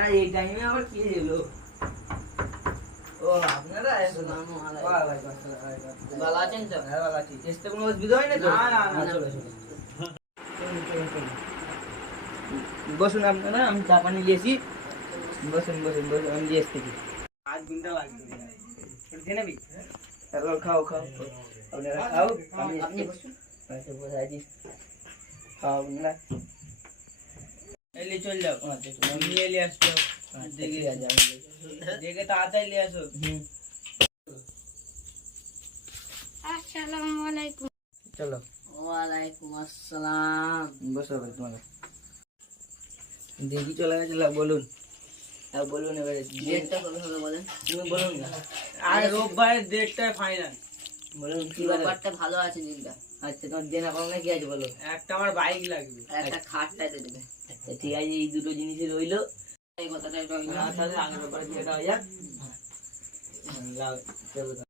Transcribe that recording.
আরে এই টাইমে আবার কি হলো? ও আপনারা আসসালামু আলাইকুম। ওয়ালাইকুম আসসালাম। ভালো আছেন তো? হ্যাঁ ভালো আছি। চেষ্টা কোনো অসুবিধা হয় না তো? না। চলো চলো। চলুন। বসুন আপনারা, আমি চা পানি নিয়েছি। বসুন আমি নিয়ে এসেছি। 5 ঘন্টা লাগবে। খেয়ে নেবি? চলো খাও। আপনারা খাও, আপনি বসুন। আচ্ছা বসে আছিস। খাও আপনারা। এলে চল যাও। আমি নিয়ে আসছো। দেখে দেখে তাড়াতাড়ি নিয়ে আসো। আসসালামু আলাইকুম। চলো ওয়ালাইকুম আসসালাম। বসো ভাই তোমরা। দেখি চলে গেছে, বলুন বলুন এবারে ডেটটা কবে হবে বলেন? তুমি বলুন না। আর রোববারের ডেটটা ফাইনাল। বলুন কি বারে? ব্যাপারটা ভালো আছে দিনটা। আচ্ছা তোমার দেনা পাওনা কি আছে বলো? একটা আমার বাইক লাগবে। একটা খাটটা দিয়ে দেবে। আচ্ছা ঠিক আছে, এই দুটো জিনিসই রইলো। এই কথাটা রইলো। তাহলে আগের ব্যাপারে যেটা হয়ে যাক। চলো।